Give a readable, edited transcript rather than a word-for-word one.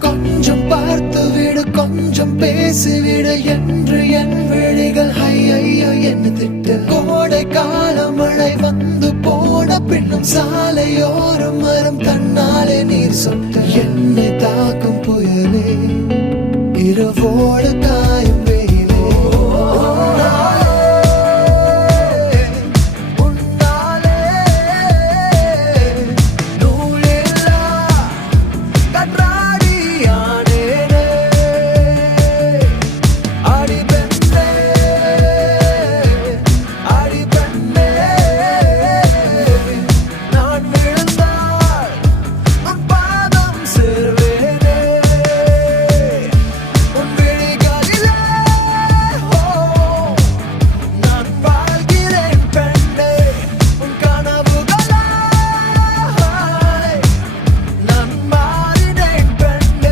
கொஞ்சம் பார்த்து விடு கொஞ்சம் பேசிவிடு என்று என் விழிகள் ஐயோ என்ன திட்டு. கோடை கால மழை வந்து போன பின்னும் சாலையோரம் மரம் தன்னாலே நீர் சொட்ட. என்னை தாக்கும் புயலே இரவோடு